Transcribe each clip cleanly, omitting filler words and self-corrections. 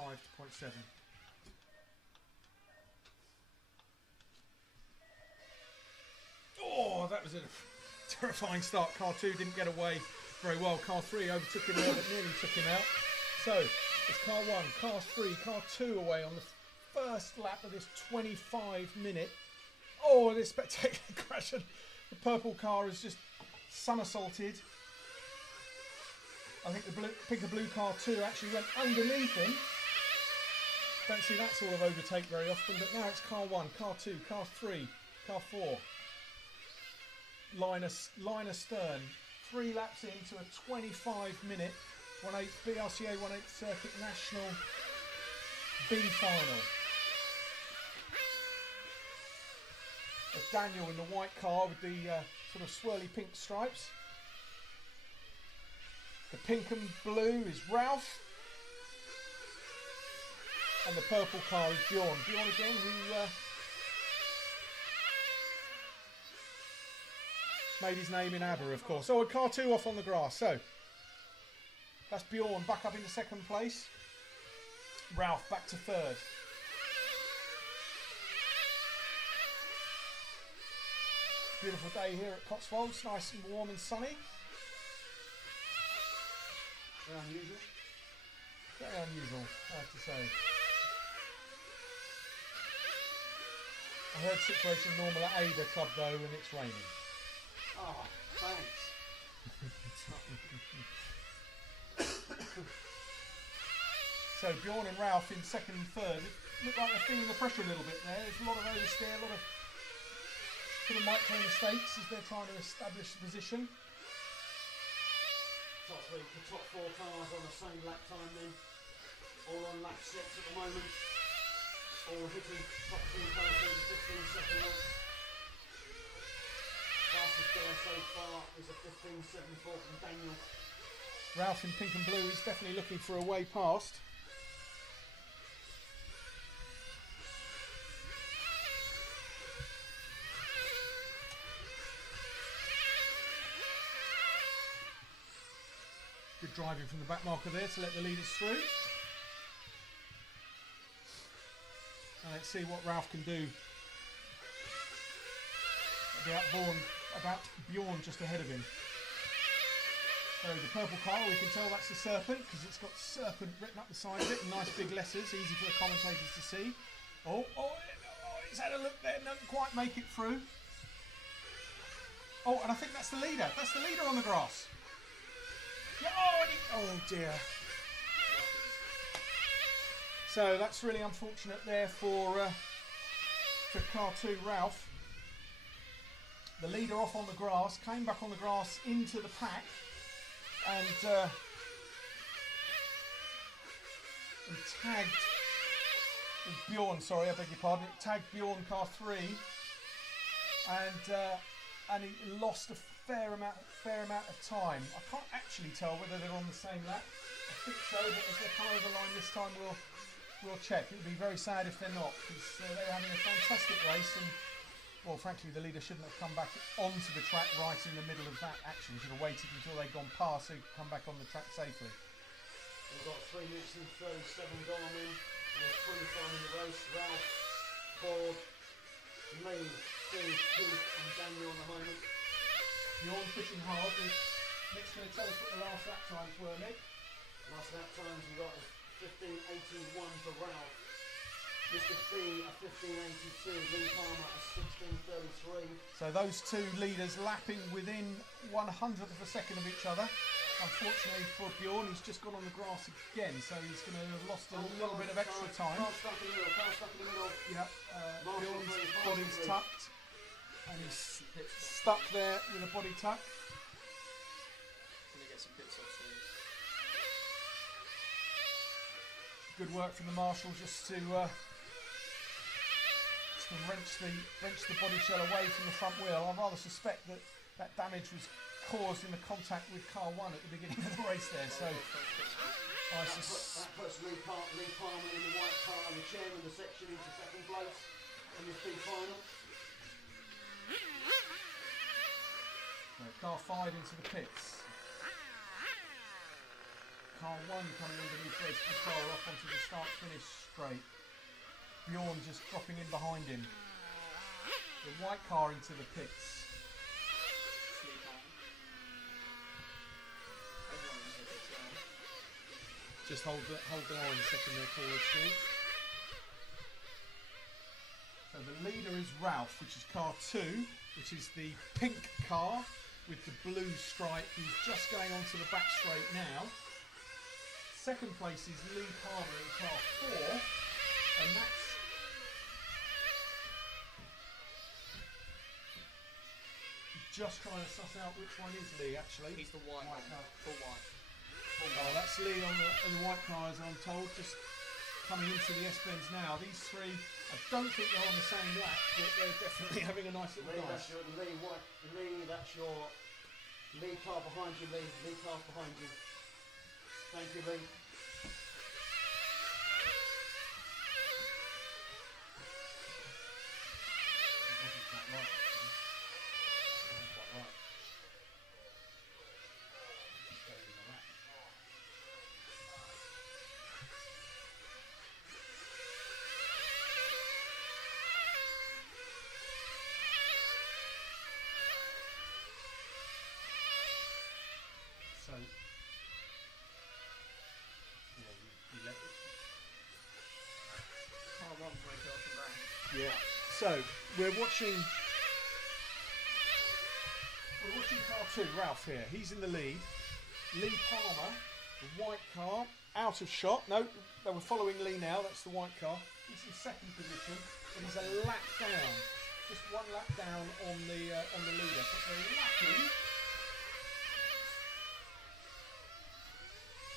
0.5 to 0.7. Oh, that was a terrifying start. Car 2 didn't get away very well. Car 3 overtook him there, but nearly took him out. So it's car 1, car 3, car 2 away on the first lap of this 25-minute. Oh, this spectacular crash. The purple car has just somersaulted. I think the blue car 2 actually went underneath him. Don't see that sort of overtake very often, but now it's car 1, car 2, car 3, car 4. Line astern. 3 laps into a 25-minute 1/8 BRCA 1/8 Circuit National B final. There's Daniel in the white car with the sort of swirly pink stripes. The pink and blue is Ralph. And the purple car is Bjorn. Bjorn again, who made his name in ABBA, of course. Oh, and car 2 off on the grass. So that's Bjorn back up into second place. Ralph back to third. Beautiful day here at Cotswolds, nice and warm and sunny. Very unusual. Very unusual, I have to say. I heard situation normal at Ada Club though, and it's raining. Oh, thanks. So Bjorn and Ralph in second and third. It looked like they're feeling the pressure a little bit there. There's a lot of oversteer, a lot of sort of micro mistakes as they're trying to establish the position. The top 4 cars on the same lap time then. All on lap 6 at the moment. All hitting top 3 cars in 15-second laps. Fastest guy so far is a 15.74 from Daniel. Ralph in pink and blue is definitely looking for a way past. Good driving from the back marker there to let the leaders through. And let's see what Ralph can do. About Bjorn just ahead of him. So the purple car, we can tell that's the Serpent because it's got Serpent written up the side of it in nice big letters, easy for the commentators to see. Oh, he's had a look there, doesn't quite make it through. Oh, and I think that's the leader. That's the leader on the grass. Yeah, oh dear. So that's really unfortunate there for car 2, Ralph. The leader off on the grass, came back on the grass into the pack and tagged Bjorn, sorry, I beg your pardon, it tagged Bjorn car 3 and he lost a fair amount of time. I can't actually tell whether they're on the same lap. I think so, but as they come over the line this time we'll check. It would be very sad if they're not, because they were having a fantastic race and, well, frankly, the leader shouldn't have come back onto the track right in the middle of that action. He should have waited until they'd gone past so he could come back on the track safely. We've got 3 minutes and 37 gone on in. There's 25 in the race. Ralph, Ford, me, Steve, Keith and Daniel on the moment. Bjorn pushing hard. Nick's going to tell us what the last lap times were, Nick. Last lap times we got 15.81 for Ralph. Mr. B a 15.82, Lee Palmer a 16.33. So those two leaders lapping within 1/100 of a second of each other. Unfortunately for Bjorn, he's just got on the grass again, so he's going to have lost a little bit of extra time. Car stuck in the middle, car stuck in the middle. Yeah, Bjorn's body's tucked, and he's stuck there with a body tuck. Gonna get some bits off soon. Good work from the marshal just to wrench the body shell away from the front wheel. I rather suspect that damage was caused in the contact with car 1 at the beginning of the race there. So that puts Lee Palmer in the white car and the chairman of the section into second place in this big final. car 5 into the pits. car 1 coming underneath race control off onto the start-finish straight. Bjorn just dropping in behind him. The white car into the pits. Sleep on. Everyone is a bit slow. Just hold the line a second there, forward Steve. So the leader is Ralph, which is car 2, which is the pink car with the blue stripe. He's just going onto the back straight now. Second place is Lee Palmer in car 4, and that's just trying to suss out which one is Lee actually. He's the white one. car. Full white. Oh, that's Lee on the white car, as I'm told, just coming into the S-Bends now. These three, I don't think they're on the same lap, but they're definitely having a nice little Lee, dive. that's your Lee white. Lee, that's your Lee car behind you. Lee, Lee car's behind you. Thank you, Lee. So, yeah, you let it. Car 1 break off and back. Yeah. So we're watching car 2, Ralph here. He's in the lead. Lee Palmer, the white car, out of shot. No, they were following Lee now. That's the white car. He's in second position, but he's a lap down. Just one lap down on the leader. But they're lapping.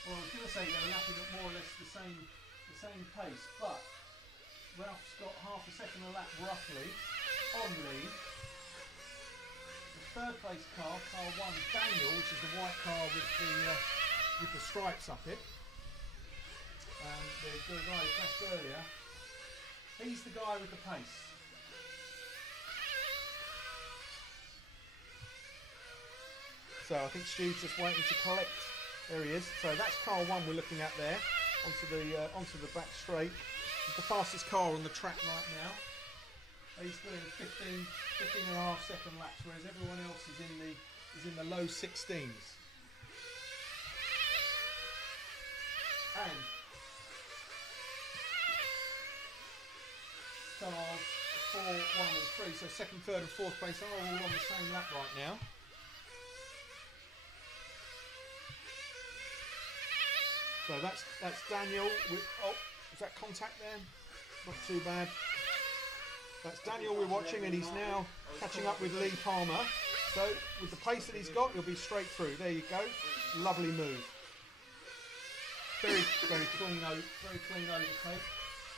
Well, I was going to say they're lapping at more or less the same pace, but Ralph's got half a second a lap roughly on Lee. The third place car 1, Daniel, which is the white car with the stripes up it. And the guy who crashed earlier, he's the guy with the pace. So I think Stu's just waiting to collect. There he is. So that's car 1 we're looking at there, onto the back straight. He's the fastest car on the track right now. He's doing 15 and a half second laps, whereas everyone else is in the low 16s. And cars 4, 1 and 3, so second, third and fourth place are all on the same lap right now. So that's Daniel with, oh, is that contact there? Not too bad. That's Daniel we're watching, and he's now catching up with Lee Palmer. So with the pace that he's got, he'll be straight through. There you go. Lovely move. Very clean overtake.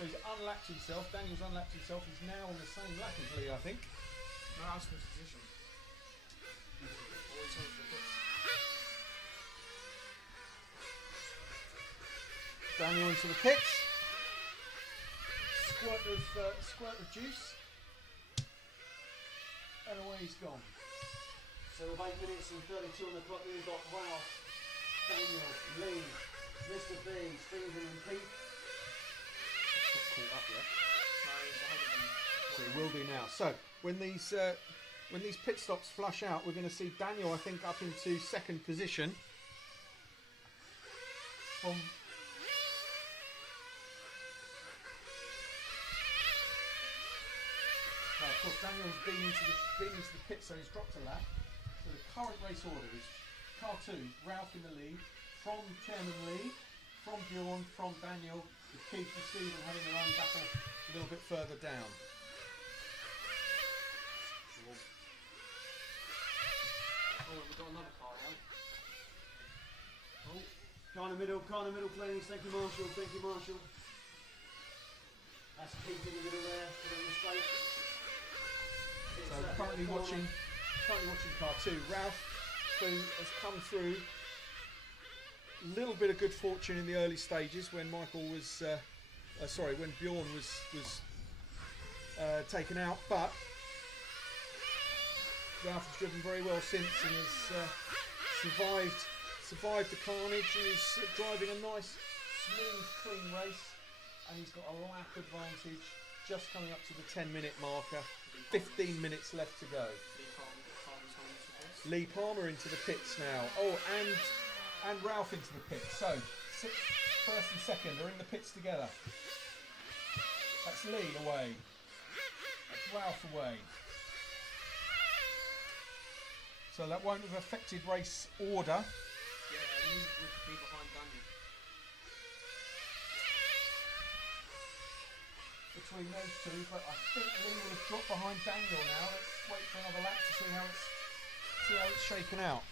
So he's unlapped himself. Daniel's unlapped himself. He's now on the same lap as Lee, I think. No, that's the position. Always holds the pits. Daniel into the pits. Squirt of juice. And away he's gone. So with 8 minutes and 32 on the clock, we've got Ralph, Daniel, Lee, Mr. B, Stephen and Pete. Not caught up yet. No, he's ahead of them. So he will do now. So when these pit stops flush out, we're going to see Daniel, I think, up into second position. From of course, Daniel's been into the pit, so he's dropped a lap. So the current race order is car 2, Ralph in the lead, from Chairman Lee, from Bjorn, from Daniel, with Keith and Stephen having their own battle a little bit further down. Oh, we've got another car, right? Oh, car in the middle, please. Thank you, Marshall. Thank you, Marshall. That's Keith in the middle there, for the mistake. So currently watching car 2. Ralph, who has come through a little bit of good fortune in the early stages when Michael was, when Bjorn was taken out, but Ralph has driven very well since and has survived the carnage and is driving a nice, smooth, clean race. And he's got a lap advantage, just coming up to the 10-minute marker. 15 minutes left to go. Lee Palmer into the pits now. Oh, and Ralph into the pits. So, first and second are in the pits together. That's Lee away. That's Ralph away. So that won't have affected race order. Yeah, Lee would be behind Daniel. Between those two, but I think Lee will have dropped behind Daniel now. Let's wait for another lap to see how it's shaken out.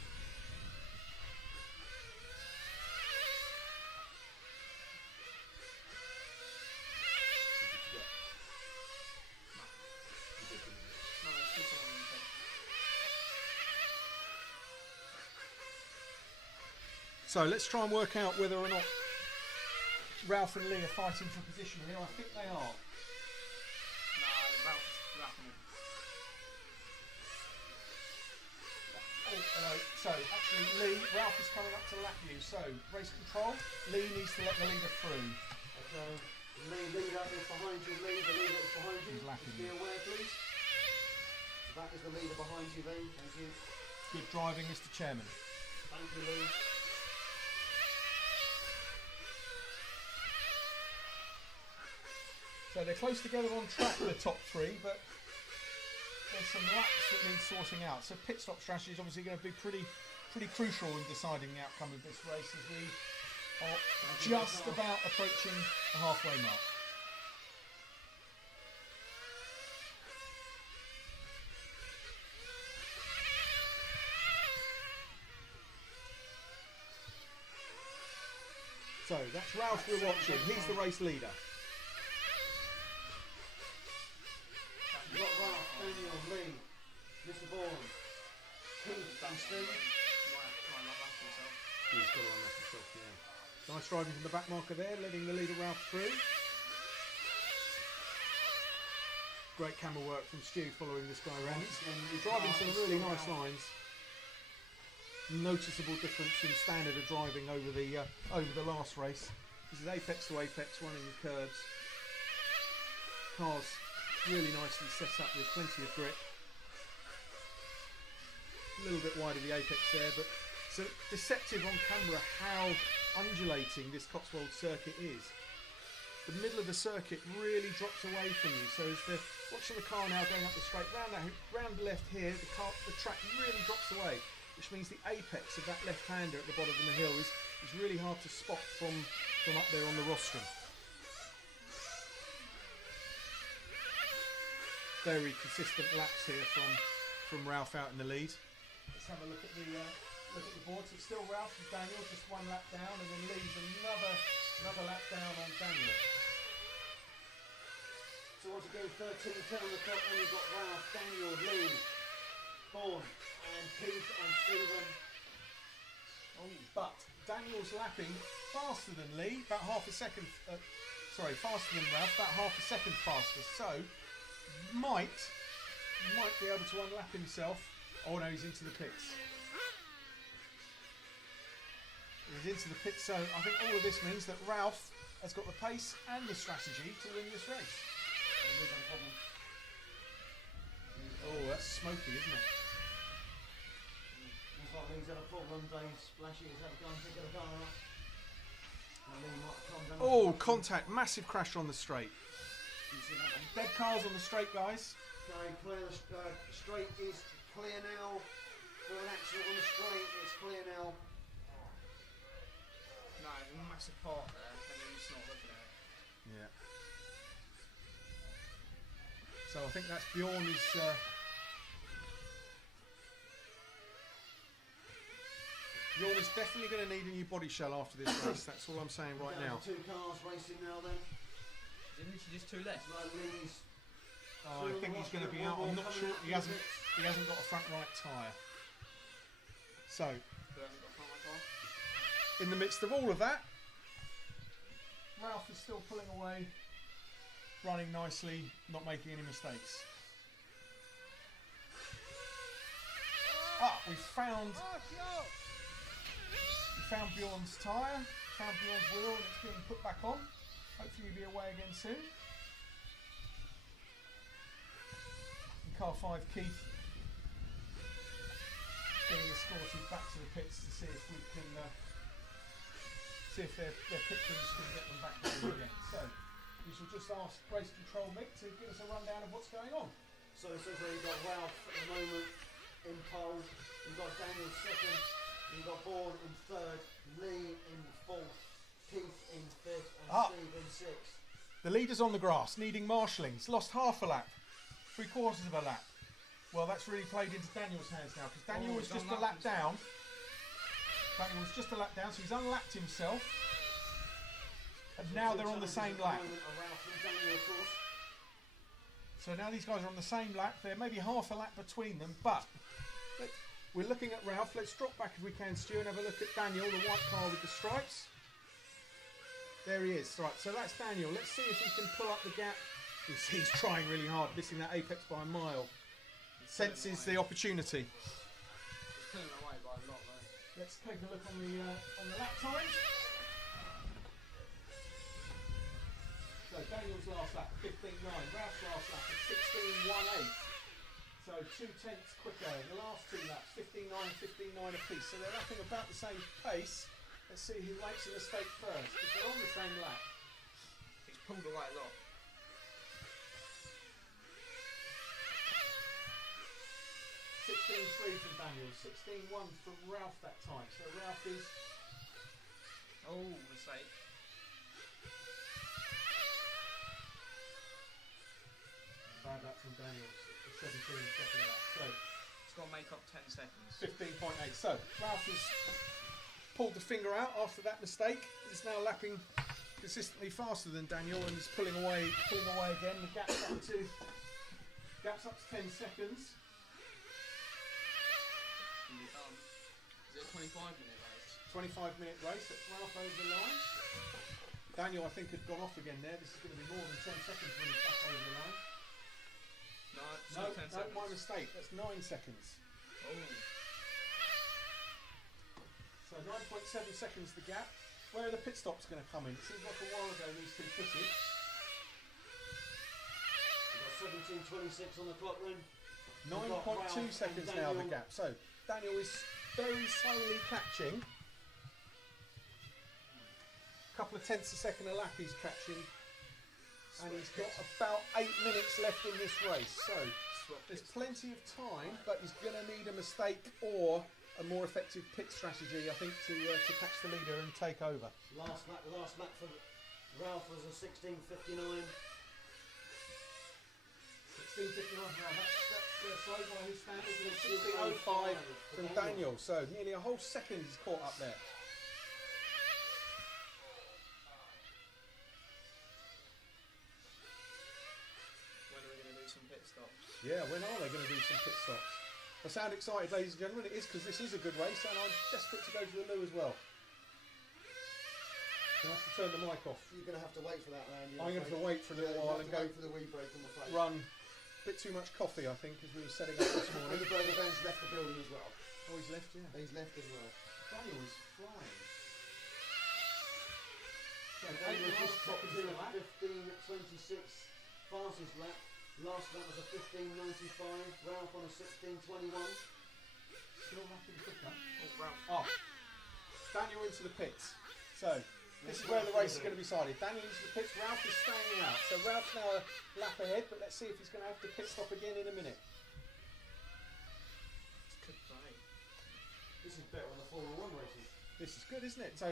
No, there's still someone in the pit. So let's try and work out whether or not Ralph and Lee are fighting for position here. I think they are. Oh, hello. So actually, Ralph is coming up to lap you. So race control. Lee needs to let the leader through. Okay. Leader is behind you. The leader is behind you. He's lapping Be you. aware, please. So that is the leader behind you, Lee. Thank you. Good driving, Mr. Chairman. Thank you, Lee. So they're close together on track, the top three, but there's some laps that need sorting out. So pit stop strategy is obviously going to be pretty crucial in deciding the outcome of this race as we are just about approaching the halfway mark. So that's Ralph we're watching. He's the race leader. You've got Ralph, Daniel, Lee, Mr. Bourne, Keith and Steve. He's got to unlock himself, yeah. Nice driving from the back marker there, letting the leader Ralph through. Great camera work from Stu following this guy around. He's driving some really nice lines. Noticeable difference in standard of driving over the last race. This is apex to apex, running the curves. Cars really nicely set up with plenty of grip. A little bit wide of the apex there, but so deceptive on camera how undulating this Cotswold circuit is. The middle of the circuit really drops away from you. So as watching the car now going up the straight, round left here, the track really drops away, which means the apex of that left-hander at the bottom of the hill is really hard to spot from up there on the rostrum. Very consistent laps here from Ralph out in the lead. Let's have a look at the board. So it's still Ralph and Daniel, just one lap down, and then Lee's another lap down on Daniel. So once again, 13 on the clock, and we've got Ralph, Daniel, Lee, Bourne, and Keith and Stephen. Oh, but Daniel's lapping faster than Lee, about half a second. Faster than Ralph, about half a second faster. So might be able to unlap himself. Oh no, he's into the pits. He's into the pits, so I think all of this means that Ralph has got the pace and the strategy to win this race. Oh, that's smoky, isn't it? Looks like Lee's had a problem. Dave's splashing his head, going to pick the car up. And Lee might come down. Oh, contact, massive crash on the straight. Dead cars on the straight, guys. Okay, clear. Straight is clear now. For an accident on the straight, it's clear now. No, there's a massive part there, and then he's not looking at it. Yeah. So I think that's Bjorn is. Bjorn is definitely going to need a new body shell after this race. That's all I'm saying right now. Two cars racing now then. Is it literally just two left? Like Lee's. Oh, I think he's going to be out. I'm not sure. He hasn't got a front right tyre. So, in the midst of all of that, Ralph is still pulling away, running nicely, not making any mistakes. We found found Bjorn's tyre, found Bjorn's wheel, and it's being put back on. Hopefully you'll be away again soon. And car 5 Keith getting escorted back to the pits to see if we can see if their pit crews can get them back going again. So we shall just ask race control Mick to give us a rundown of what's going on. So it says there you've got Ralph at the moment in pole, you've got Daniel second, you've got Bourne in third, Lee in fourth, Keith in fifth, and Steve in sixth. The leader's on the grass, needing marshalling. He's lost half a lap, 3/4 of a lap. Well, that's really played into Daniel's hands now, because Daniel was just a lap down. Daniel was just a lap down, so he's unlapped himself. And now they're on the same lap. So now these guys are on the same lap. There may be half a lap between them, but we're looking at Ralph. Let's drop back if we can, Stu, and have a look at Daniel, the white car with the stripes. There he is. Right, so that's Daniel. Let's see if he can pull up the gap. You see he's trying really hard, missing that apex by a mile. Senses the opportunity. He's pulling away by a lot, though. Let's take a look on the lap times. So Daniel's last lap at 15.9, Ralph's last lap at 16.18. So 2/10 quicker. The last two laps, 15.9, 15.9 apiece. So they're lapping about the same pace. Let's see who makes a mistake first, because they're on the same lap. He's pulled away a lot. 16.3 from Daniel, 16.1 from Ralph that time. So Ralph is... Oh, mistake. Bad lap from Daniel, 17 second lap. So It's got to make up 10 seconds. 15.8. So Ralph has pulled the finger out after that mistake. He's now lapping consistently faster than Daniel and is pulling away again. The gap's up to 10 seconds. Is it a 25-minute race? 25-minute race. That's Ralph over the line. Daniel, I think, had gone off again there. This is going to be more than 10 seconds when he's back over the line. No, it's No, not 10 seconds. my mistake. That's 9 seconds. Oh. So 9.7 seconds the gap. Where are the pit stops going to come in? It seems like a while ago these two pitted. We've got 17.26 on the clock then. 9.2 seconds now the gap. So Daniel is very slowly catching. A couple of tenths a second a lap he's catching. And he's got about 8 minutes left in this race. So there's plenty of time, but he's going to need a mistake or a more effective pit strategy, I think, to catch the leader and take over. Last lap for Ralph was a 16.59. 16.59 now, that's slow by his standards, and 16.05 from Daniel. So nearly a whole second he's caught up there. When are we going to do some pit stops? Yeah, when are they going to do some pit stops? I sound excited, ladies and gentlemen. It is, because this is a good race, and I'm desperate to go to the loo as well. I have to turn the mic off. You're going to have to wait for that, Randy. I'm going to have to wait for a little while and go for the wee break on the plate. run. A bit too much coffee, I think, as we were setting up this morning. And the burger van's left the building as well. Oh, he's left, yeah. He's left as well. Daniel is flying. So Daniel just topped in the lap. at 15.26, fastest lap. Last lap was a 15.95. Ralph on a 16.21. Still lapping quicker. Oh, Ralph. Oh, Daniel into the pits. So this is where the race is going to be decided. Daniel into the pits. Ralph is staying out. So Ralph's now a lap ahead, but let's see if he's going to have to pit stop again in a minute. Good play. This is better on the Formula 1 races. This is good, isn't it? So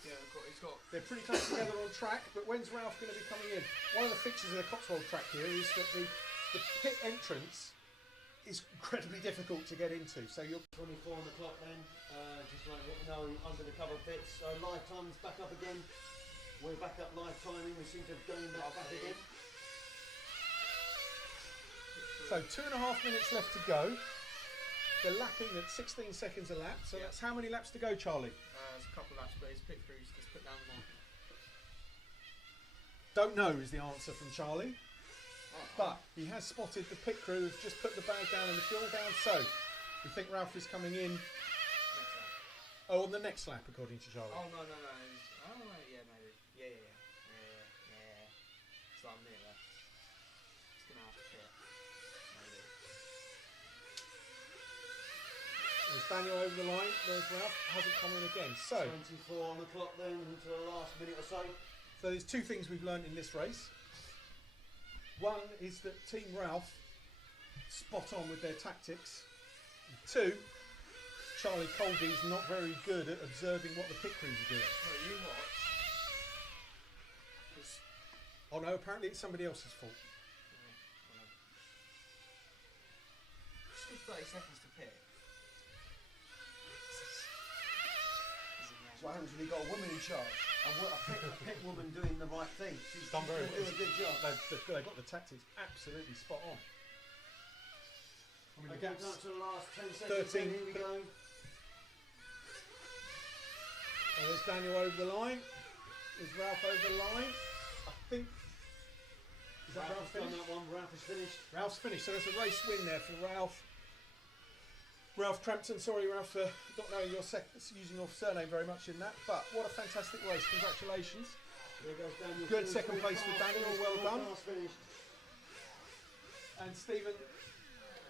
Yeah, he's got. they're pretty close together on track, but when's Ralph going to be coming in? One of the features of the Cotswold track here is that the pit entrance is incredibly difficult to get into. So you're 24 on the clock then, just like what we know under the cover pits. So live time's back up again. We're back up live timing. We seem to have gained that back again. so 2.5 minutes left to go. They're lapping at 16 seconds a lap. So Yeah. that's how many laps to go, Charlie? There's a couple of laps, but his pit crews just put down the marker. Don't know is the answer from Charlie. Oh, But he has spotted the pit crew who've just put the bag down and the fuel down. So we think Ralph is coming in Oh, on the next lap, according to Charlie. Oh no. Oh yeah, maybe. Yeah. It's like a minute left. It's gonna have to pit. Maybe. There's Daniel over the line. There's Ralph. Hasn't come in again. So 24 on the clock then into the last minute or so. there's two things we've learned in this race. One is that Team Ralph spot on with their tactics. And two, Charlie Colby's not very good at observing what the pit crews are doing. No, you watch. 'Cause Oh no, apparently it's somebody else's fault. Just give 30 seconds to pick. That's what happens when you've got a woman in charge. A pit woman doing the right thing. She's Done very doing a good job. They've got the tactics absolutely spot on. I mean, the Okay, gap's down to the last 10 seconds. 13. Here we go. And there's Daniel over the line. There's Ralph over the line. I think. Is that Ralph Ralph's done finished? that one. Ralph is finished. Ralph's finished. So there's a race win there for Ralph. Ralph Crampton. Sorry, Ralph, for not knowing your using your surname very much in that. But what a fantastic race. Congratulations. There goes Daniel. Good second place for Daniel. Well done. Finished. And Stephen,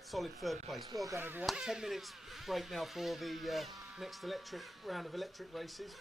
solid third place. Well done, everyone. 10 minutes break now for the next round of electric races.